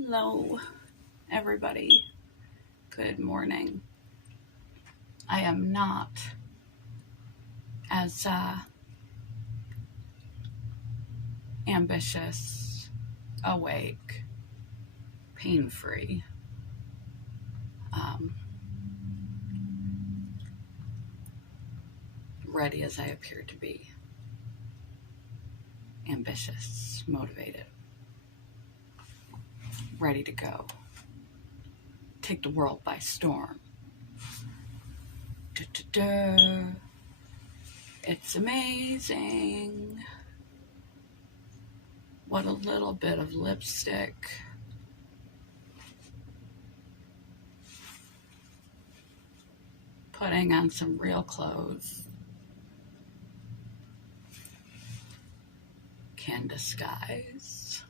Hello, everybody. Good morning. I am not as ambitious, awake, pain-free, ready as I appear to be. Ambitious, motivated, ready to go. Take the world by storm. Da-da-da. It's amazing what a little bit of lipstick putting on some real clothes can disguise.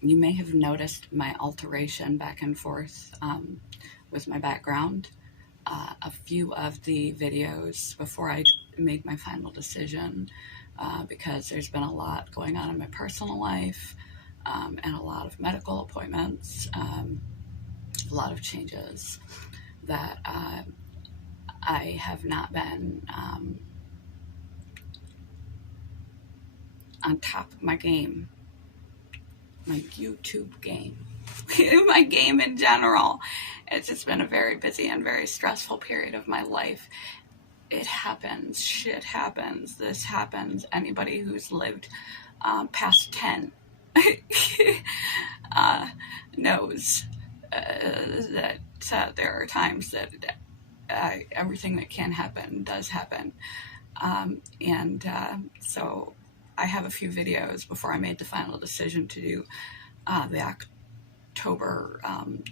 You may have noticed my alteration back and forth with my background. A few of the videos before I made my final decision, because there's been a lot going on in my personal life, and a lot of medical appointments, a lot of changes that I have not been on top of my game, my YouTube game, my game in general. It's just been a very busy and very stressful period of my life. It happens. Shit happens. This happens. Anybody who's lived past 10 knows that there are times that everything that can happen does happen. So I have a few videos before I made the final decision to do the October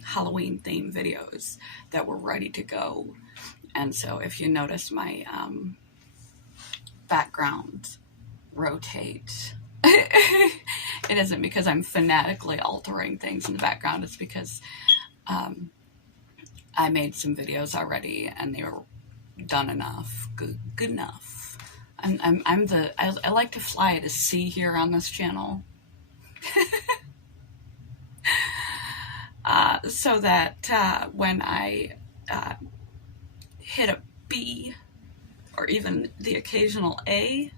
Halloween theme videos that were ready to go. And so if you notice my background rotate, it isn't because I'm fanatically altering things in the background. It's because I made some videos already and they were done enough, good enough. I like to fly at a sea here on this channel. So that when I hit a B or even the occasional A,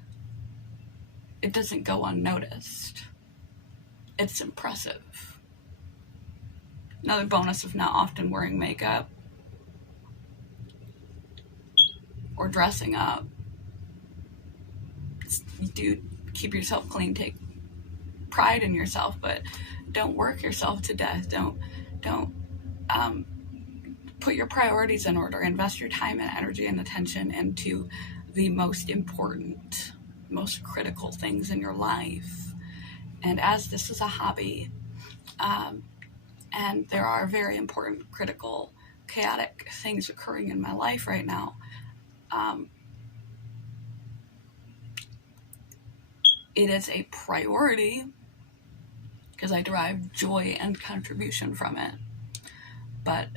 it doesn't go unnoticed. It's impressive. Another bonus of not often wearing makeup or dressing up. You do keep yourself clean, take pride in yourself, but don't work yourself to death. Don't put your priorities in order. Invest your time and energy and attention into the most important, most critical things in your life. And as this is a hobby, and there are very important, critical, chaotic things occurring in my life right now, it is a priority because I derive joy and contribution from it, but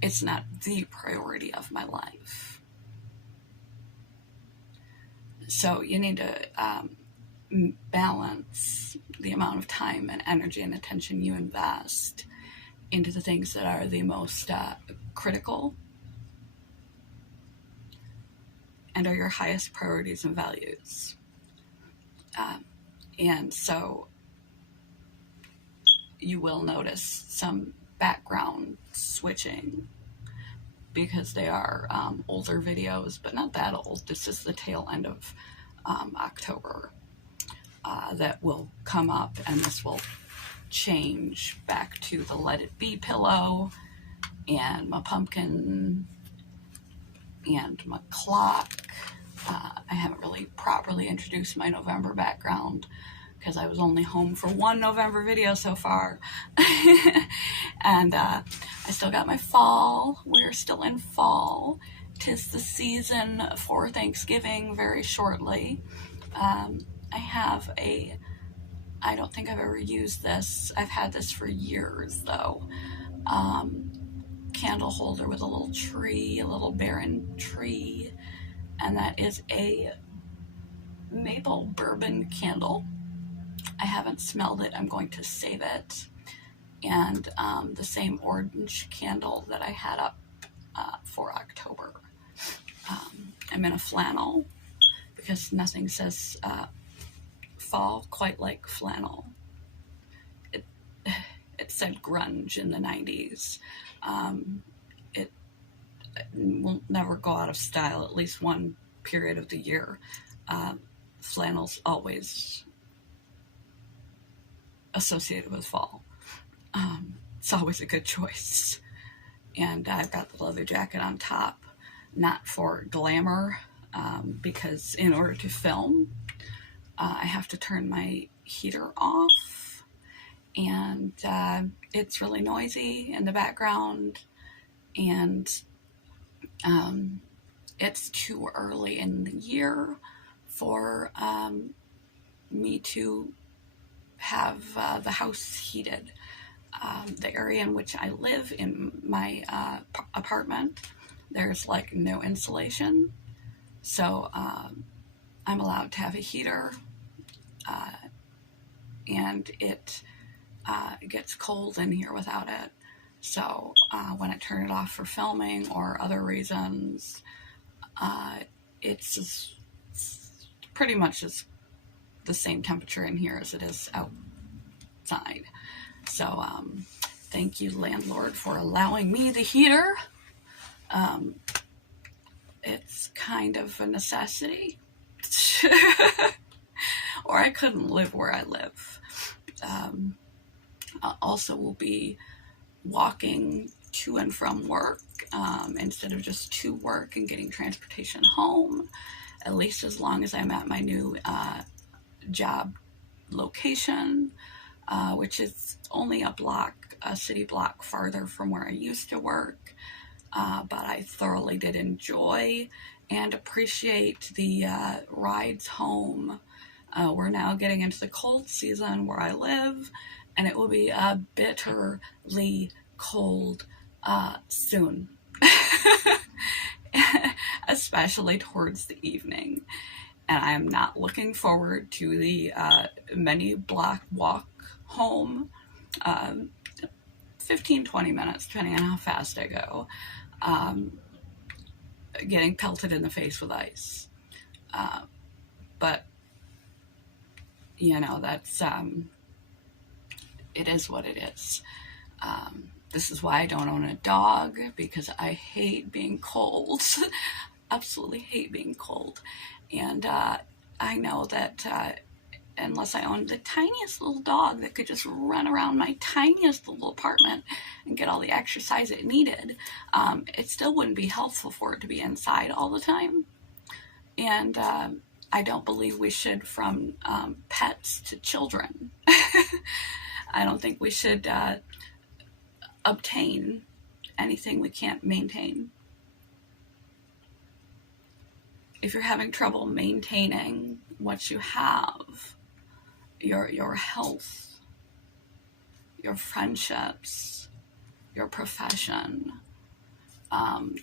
it's not the priority of my life. So you need to balance the amount of time and energy and attention you invest into the things that are the most critical and are your highest priorities and values. And so you will notice some background switching because they are older videos, but not that old. This is the tail end of October that will come up, and this will change back to the Let It Be pillow and my pumpkin and my clock. I haven't really properly introduced my November background because I was only home for one November video so far. And I still got my fall. We're still in fall. 'Tis the season for Thanksgiving very shortly. I have I don't think I've ever used this. I've had this for years though. Candle holder with a little tree, a little barren tree. And that is a maple bourbon candle. I haven't smelled it. I'm going to save it. And the same orange candle that I had up for October. I'm in a flannel because nothing says fall quite like flannel. It said grunge in the 90s. It will never go out of style, at least one period of the year. Flannel's always associated with fall. It's always a good choice. And I've got the leather jacket on top, not for glamour, because in order to film, I have to turn my heater off, and it's really noisy in the background, and it's too early in the year for me to have the house heated. The area in which I live in my apartment, there's like no insulation, so I'm allowed to have a heater, and it gets cold in here without it. So when I turn it off for filming or other reasons, it's pretty much the same temperature in here as it is outside. So thank you, landlord, for allowing me the heater. It's kind of a necessity. Or I couldn't live where I live. Also will be walking to and from work instead of just to work and getting transportation home, at least as long as I'm at my new job location, which is only a city block farther from where I used to work. But I thoroughly did enjoy and appreciate the rides home. We're now getting into the cold season where I live, and it will be bitterly cold soon, especially towards the evening. And I am not looking forward to the many block walk home, 15-20 minutes, depending on how fast I go, getting pelted in the face with ice. But, you know, that's, it is what it is. This is why I don't own a dog, because I hate being cold. Absolutely hate being cold. And I know that unless I owned the tiniest little dog that could just run around my tiniest little apartment and get all the exercise it needed, it still wouldn't be helpful for it to be inside all the time. And I don't believe we should, from pets to children. I don't think we should obtain anything we can't maintain. If you're having trouble maintaining what you have, your health, your friendships, your profession,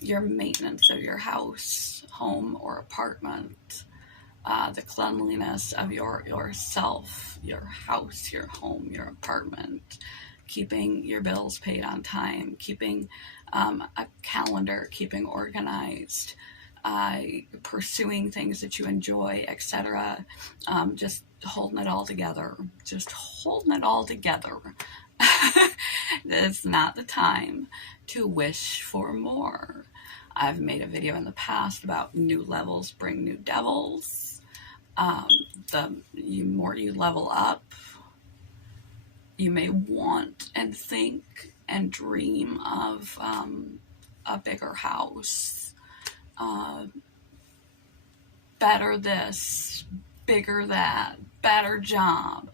your maintenance of your house, home, or apartment, the cleanliness of yourself, your house, your home, your apartment, keeping your bills paid on time, keeping a calendar, keeping organized, pursuing things that you enjoy, etc. Just holding it all together. Just holding it all together. It's not the time to wish for more. I've made a video in the past about new levels bring new devils. The more you level up, you may want and think and dream of a bigger house, better this, bigger that, better job,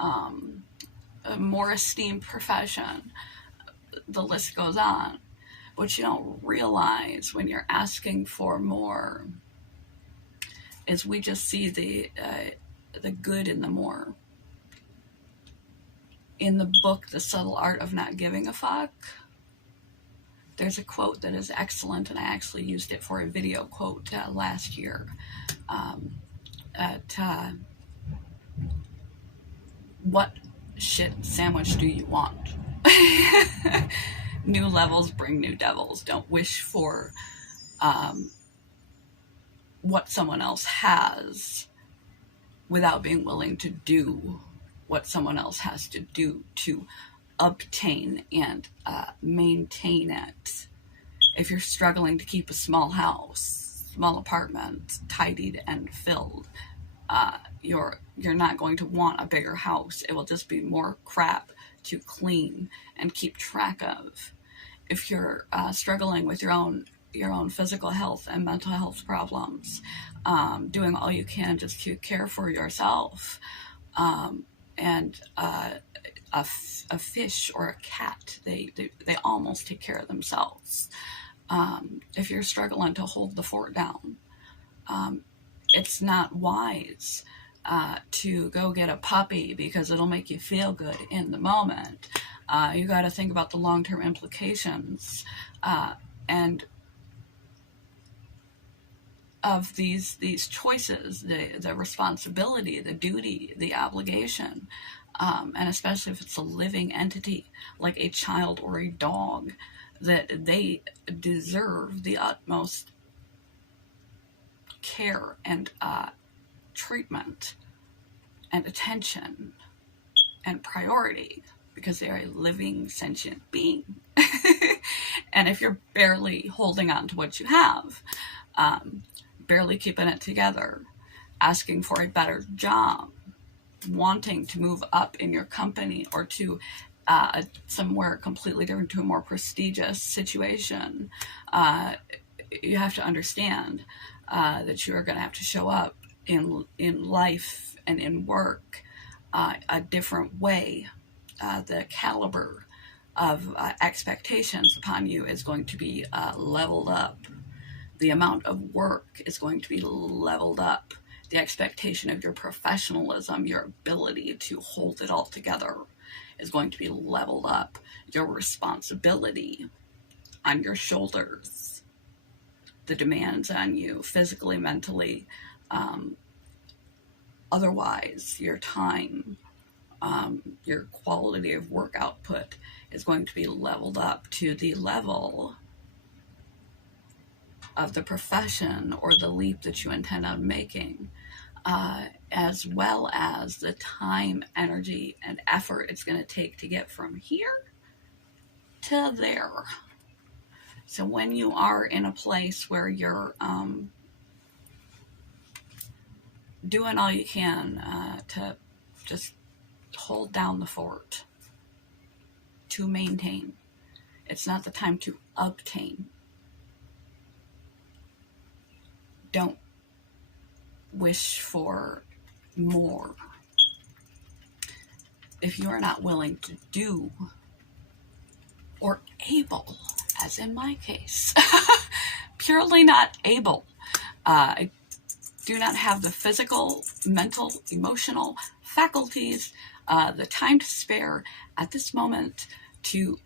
a more esteemed profession. The list goes on. What you don't realize when you're asking for more is we just see the good in the more. In the book, The Subtle Art of Not Giving a Fuck, there's a quote that is excellent, and I actually used it for a video quote last year. at what shit sandwich do you want? New levels bring new devils. Don't wish for what someone else has without being willing to do what someone else has to do to obtain and maintain it. If you're struggling to keep a small house, small apartment, tidied and filled, you're not going to want a bigger house. It will just be more crap to clean and keep track of. If you're struggling with your own physical health and mental health problems, doing all you can just to care for yourself, and a fish or a cat, they almost take care of themselves. If you're struggling to hold the fort down, it's not wise to go get a puppy because it'll make you feel good in the moment. You got to think about the long-term implications and of these choices, the responsibility, the duty, the obligation, and especially if it's a living entity like a child or a dog, that they deserve the utmost care and treatment and attention and priority, because they are a living, sentient being. And if you're barely holding on to what you have, barely keeping it together, asking for a better job, wanting to move up in your company or to somewhere completely different, to a more prestigious situation, you have to understand that you are going to have to show up in life and in work a different way. The caliber of expectations upon you is going to be leveled up. The amount of work is going to be leveled up. The expectation of your professionalism, your ability to hold it all together, is going to be leveled up. Your responsibility on your shoulders, the demands on you physically, mentally, otherwise, your time, your quality of work output is going to be leveled up to the level of the profession or the leap that you intend on making, as well as the time, energy, and effort it's going to take to get from here to there. So when you are in a place where you're doing all you can to just hold down the fort, to maintain, it's not the time to obtain. Don't wish for more if you are not willing to do or able, as in my case, purely not able. I do not have the physical, mental, emotional faculties, the time to spare at this moment to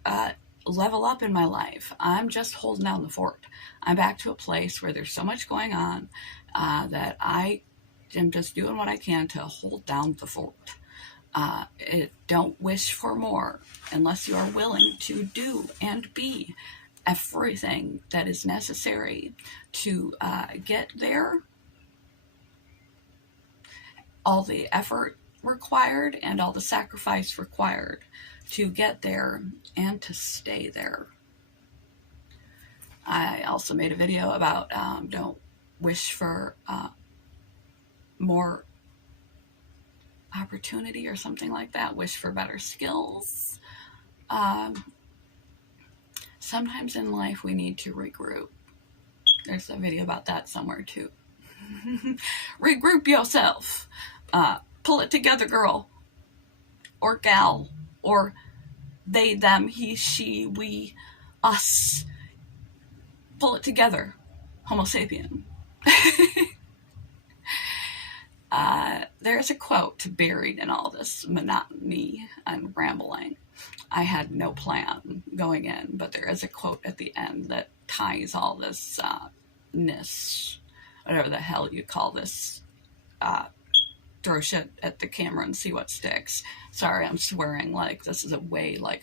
level up in my life. I'm just holding down the fort. I'm back to a place where there's so much going on that I am just doing what I can to hold down the fort. Don't wish for more unless you are willing to do and be everything that is necessary to get there. All the effort required and all the sacrifice required to get there and to stay there. I also made a video about don't wish for more opportunity or something like that. Wish for better skills. Sometimes in life we need to regroup. There's a video about that somewhere too. Regroup yourself. Pull it together, girl. Or gal. Or they, them, he, she, we, us. Pull it together. Homo sapien. There's a quote buried in all this monotony and rambling. I had no plan going in, but there is a quote at the end that ties all this whatever the hell you call this throw shit at the camera and see what sticks. Sorry, I'm swearing like this is a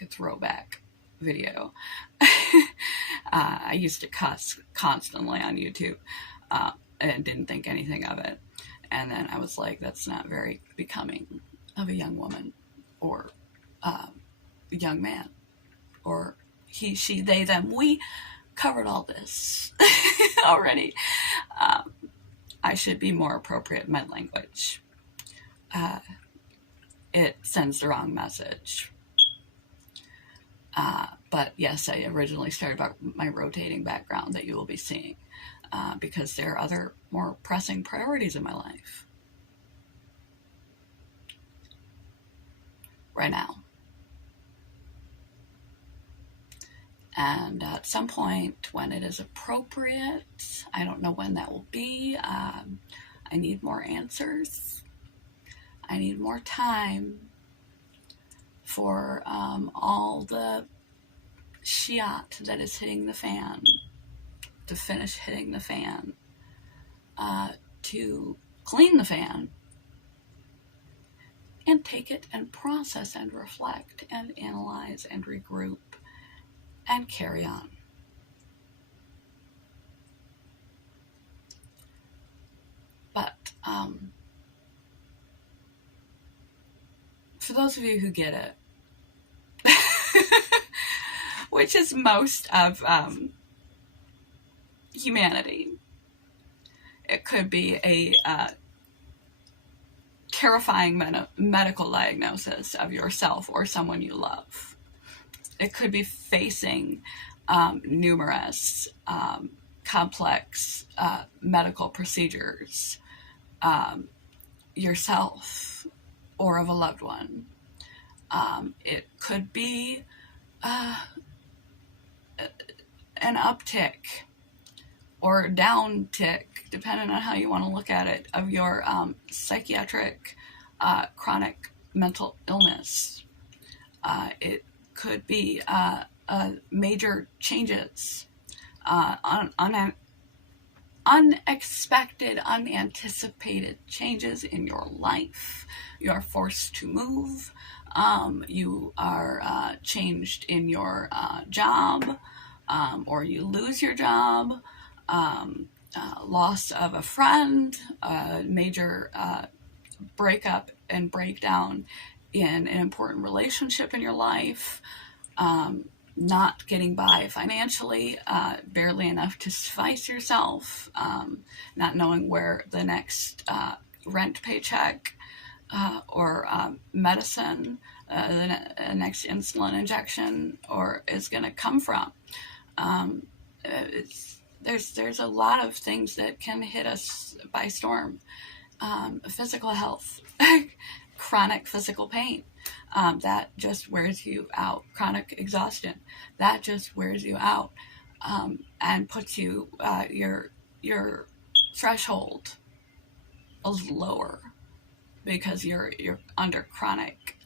throwback video. I used to cuss constantly on YouTube and didn't think anything of it. And then I was like, that's not very becoming of a young woman or a young man or he, she, they, them. We covered all this already. I should be more appropriate in my language. It sends the wrong message. But yes, I originally started about my rotating background that you will be seeing because there are other more pressing priorities in my life right now. And at some point when it is appropriate, I don't know when that will be, I need more answers. I need more time for all the shit that is hitting the fan to finish hitting the fan, to clean the fan and take it and process and reflect and analyze and regroup and carry on. But for those of you who get it, which is most of humanity, it could be a terrifying medical diagnosis of yourself or someone you love. It could be facing numerous complex medical procedures yourself or of a loved one. It could be an uptick or a downtick, depending on how you want to look at it, of your psychiatric chronic mental illness. It could be major changes, unexpected, unanticipated changes in your life. You are forced to move. You are changed in your job, or you lose your job. Loss of a friend, major breakup and breakdown in an important relationship in your life, not getting by financially, barely enough to suffice yourself, not knowing where the next rent paycheck or medicine, the next insulin injection is going to come from. There's a lot of things that can hit us by storm. Physical health, chronic physical pain, that just wears you out. Chronic exhaustion, that just wears you out, and puts you your threshold is lower because you're under chronic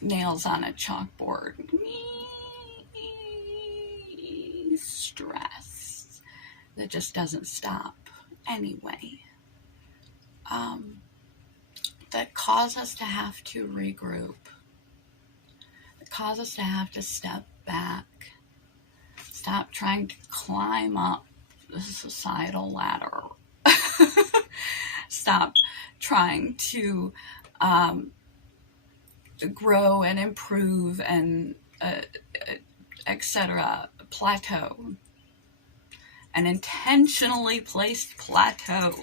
nails on a chalkboard stress that just doesn't stop anyway, that cause us to have to regroup, that cause us to have to step back, stop trying to climb up the societal ladder, stop trying to grow and improve and etc. Plateau, an intentionally placed plateau,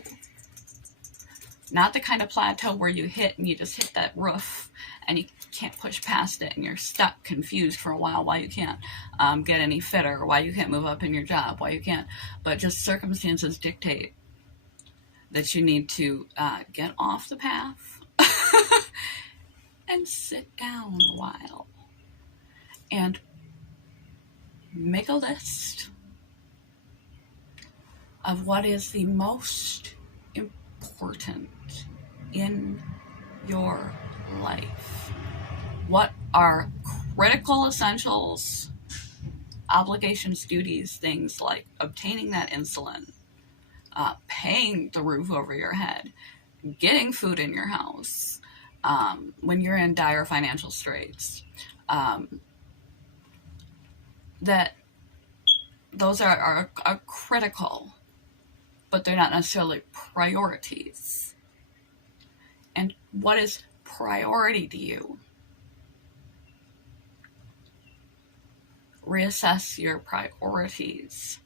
not the kind of plateau where you hit and you just hit that roof and you can't push past it and you're stuck confused for a while why you can't get any fitter, why you can't move up in your job, why you can't, but just circumstances dictate that you need to get off the path and sit down a while and make a list of what is the most important in your life. What are critical essentials, obligations, duties, things like obtaining that insulin, paying the roof over your head, getting food in your house, when you're in dire financial straits, that those are critical, but they're not necessarily priorities. And what is priority to you? Reassess your priorities.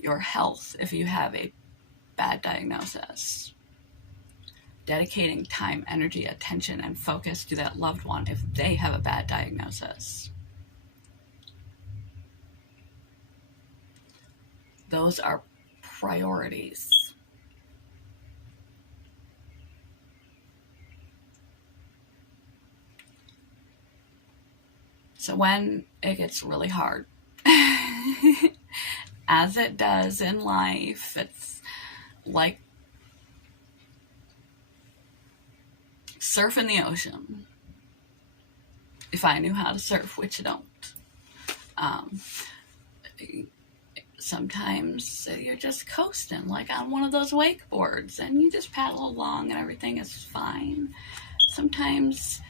Your health, if you have a bad diagnosis. Dedicating time, energy, attention, and focus to that loved one if they have a bad diagnosis. Those are priorities. So when it gets really hard, as it does in life, it's like surfing the ocean. If I knew how to surf, which I don't. Sometimes you're just coasting, like on one of those wakeboards, and you just paddle along and everything is fine. Sometimes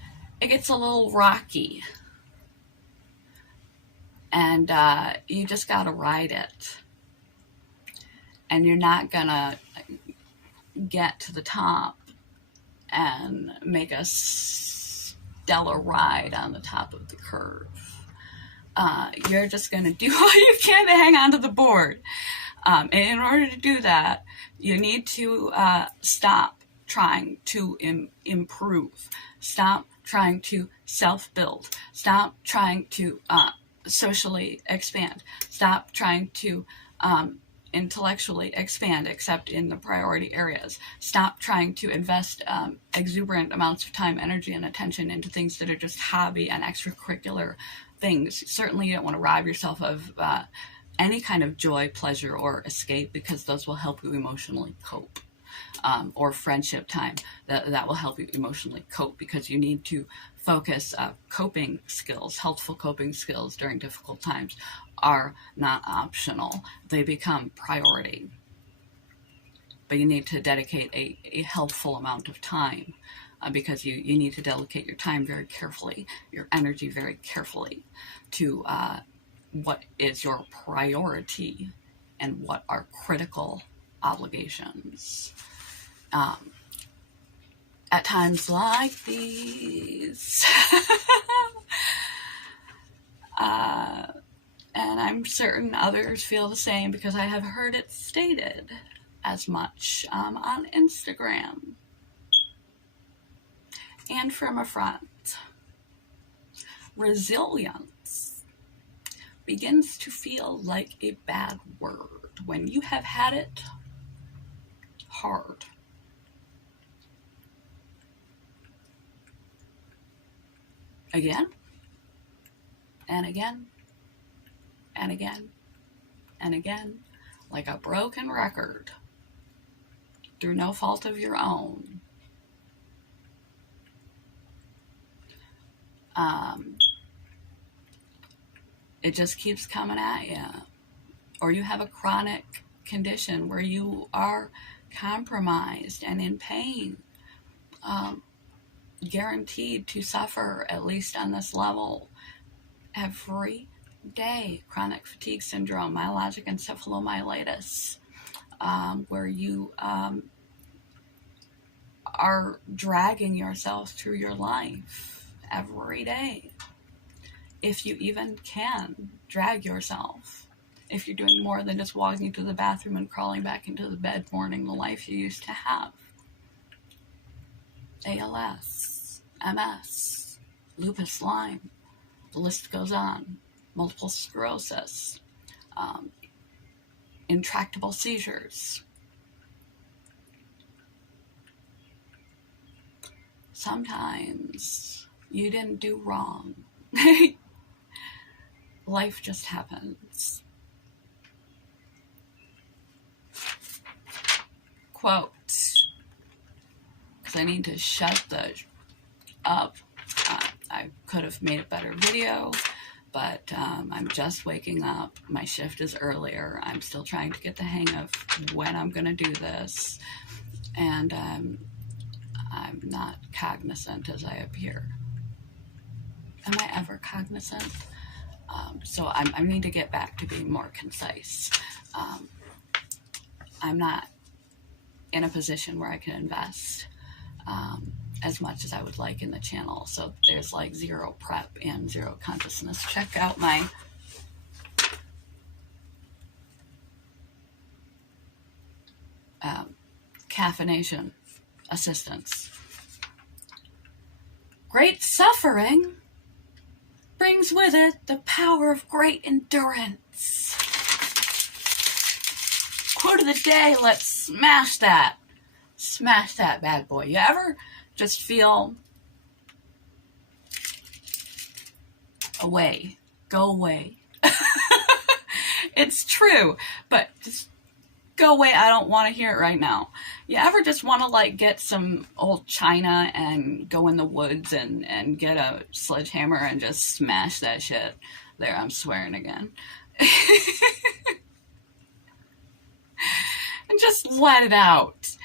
it gets a little rocky, and you just gotta ride it. And you're not gonna get to the top and make a stellar ride on the top of the curve. You're just going to do all you can to hang onto the board. And in order to do that, you need to stop trying to improve. Stop trying to self-build. Stop trying to socially expand. Stop trying to intellectually expand, except in the priority areas. Stop trying to invest exuberant amounts of time, energy, and attention into things that are just hobby and extracurricular things. Certainly you don't want to rob yourself of any kind of joy, pleasure, or escape, because those will help you emotionally cope. Or friendship time, that will help you emotionally cope, because you need to focus. Coping skills, healthful coping skills during difficult times are not optional. They become priority. But you need to dedicate a healthful amount of time, because you need to dedicate your time very carefully, your energy very carefully, to what is your priority and what are critical obligations. At times like these, and I'm certain others feel the same, because I have heard it stated as much on Instagram and from a friend. Resilience begins to feel like a bad word when you have had it hard. Again, and again, and again, and again, like a broken record, through no fault of your own. It just keeps coming at you. Or you have a chronic condition where you are compromised and in pain, guaranteed to suffer, at least on this level, every day. Chronic fatigue syndrome, myalgic encephalomyelitis, where you are dragging yourself through your life every day. If you even can drag yourself, if you're doing more than just walking to the bathroom and crawling back into the bed, mourning the life you used to have. ALS, MS, lupus, Lyme, the list goes on. Multiple sclerosis, intractable seizures. Sometimes you didn't do wrong. Life just happens. Quote, because I need to shut the up. I could have made a better video, but I'm just waking up. My shift is earlier. I'm still trying to get the hang of when I'm going to do this, and I'm not cognizant as I appear. Am I ever cognizant? So I need to get back to being more concise. I'm not in a position where I can invest as much as I would like in the channel. So there's like zero prep and zero consciousness. Check out my caffeination assistance. Great suffering brings with it the power of great endurance. Quote of the day, let's smash that. Smash that bad boy. You ever just feel away? Go away. It's true, but just go away. I don't want to hear it right now. You ever just want to like get some old china and go in the woods and get a sledgehammer and just smash that shit? There, I'm swearing again. And just let it out.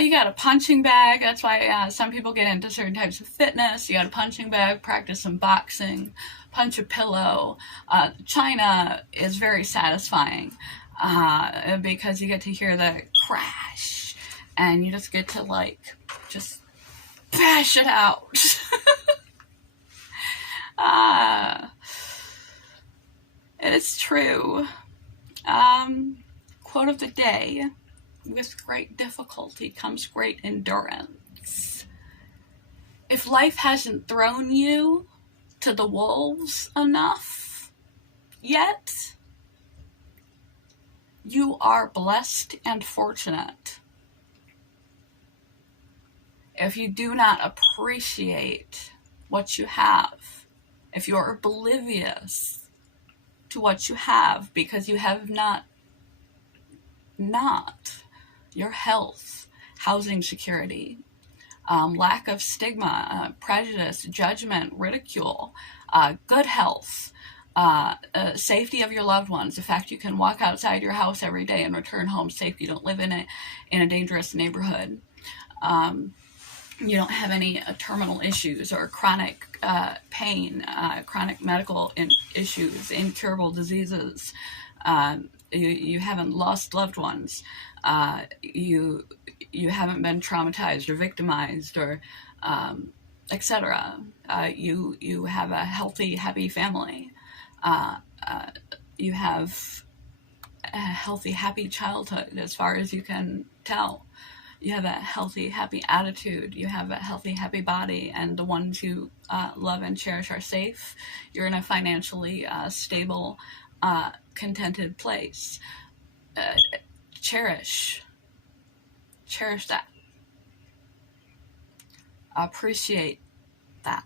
You got a punching bag. That's why some people get into certain types of fitness. You got a punching bag, practice some boxing, punch a pillow. China is very satisfying because you get to hear the crash and you just get to like just bash it out. It's true. Quote of the day, with great difficulty comes great endurance. If life hasn't thrown you to the wolves enough yet, you are blessed and fortunate. If you do not appreciate what you have, if you're oblivious to what you have because you have not your health, housing security, lack of stigma, prejudice, judgment, ridicule, good health, safety of your loved ones, the fact you can walk outside your house every day and return home safe, you don't live in a dangerous neighborhood, you don't have any terminal issues or chronic pain, chronic medical issues, incurable diseases, you haven't lost loved ones, you haven't been traumatized or victimized or etc. You have a healthy, happy family. You have a healthy, happy childhood as far as you can tell. You have a healthy, happy attitude. You have a healthy, happy body, and the ones you love and cherish are safe. You're in a financially stable, contented place. Cherish that. Appreciate that.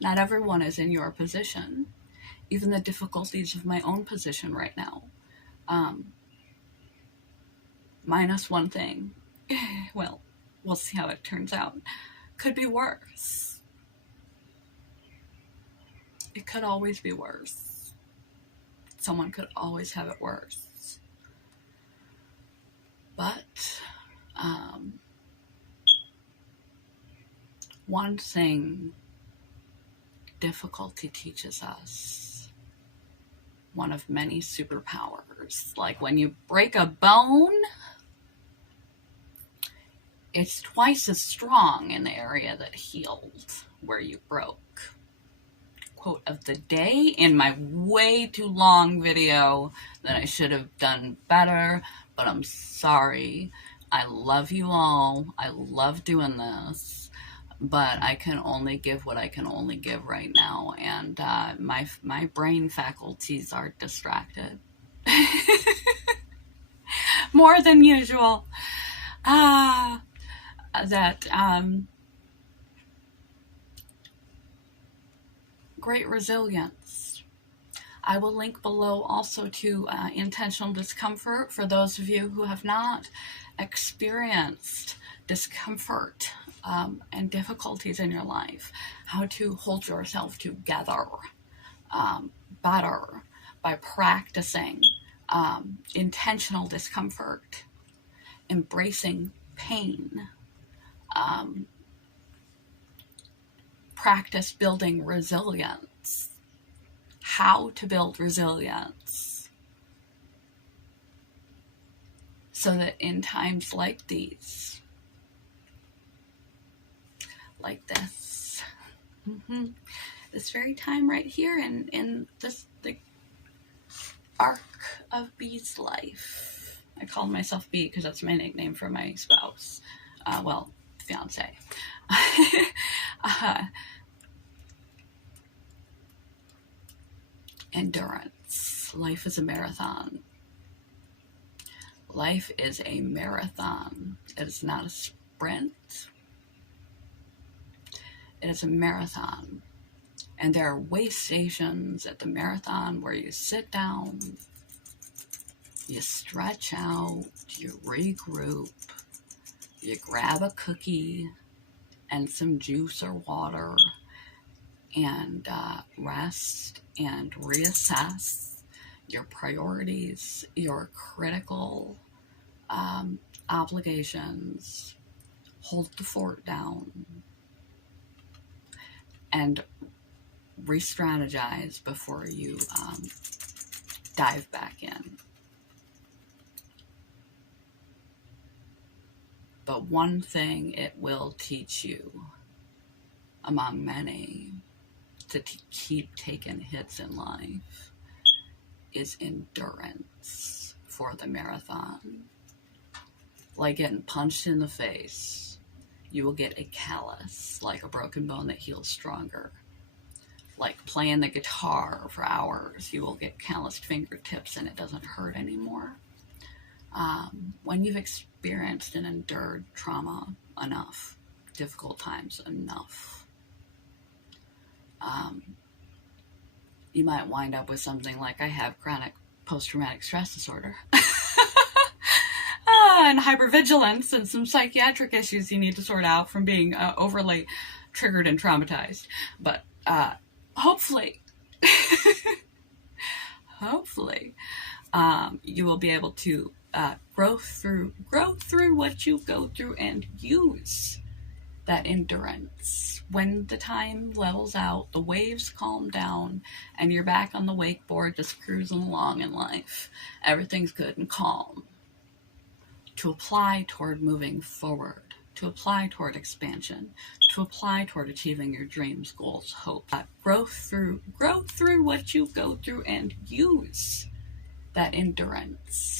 Not everyone is in your position. Even the difficulties of my own position right now. Minus one thing. Well, we'll see how it turns out. Could be worse. It could always be worse. Someone could always have it worse. But one thing difficulty teaches us, one of many superpowers, like when you break a bone, it's twice as strong in the area that healed where you broke. Quote of the day in my way too long video that I should have done better, but I'm sorry. I love you all. I love doing this, but I can only give what I can only give right now, and my brain faculties are distracted. More than usual. Great resilience. I will link below also to intentional discomfort for those of you who have not experienced discomfort and difficulties in your life, how to hold yourself together better by practicing intentional discomfort, embracing pain, practice building resilience, how to build resilience, so that in times like these, like this, this very time right here in this the arc of B's life. I call myself B because that's my nickname for my spouse. Well, fiance. Endurance. Life is a marathon. Life is a marathon. It is not a sprint. It is a marathon. And there are way stations at the marathon where you sit down, you stretch out, you regroup, you grab a cookie and some juice or water, and rest and reassess your priorities, your critical obligations, hold the fort down, and re-strategize before you dive back in. But one thing it will teach you, among many, to keep taking hits in life is endurance for the marathon. Like getting punched in the face, you will get a callus, like a broken bone that heals stronger. Like playing the guitar for hours, you will get calloused fingertips and it doesn't hurt anymore. When you've experienced and endured trauma enough, difficult times enough, you might wind up with something like, I have chronic post-traumatic stress disorder. And hypervigilance and some psychiatric issues you need to sort out from being overly triggered and traumatized. But hopefully, you will be able to grow through what you go through and use that endurance. When the time levels out, the waves calm down, and you're back on the wakeboard just cruising along in life. Everything's good and calm. To apply toward moving forward, to apply toward expansion, to apply toward achieving your dreams, goals, hopes. Grow through what you go through and use that endurance.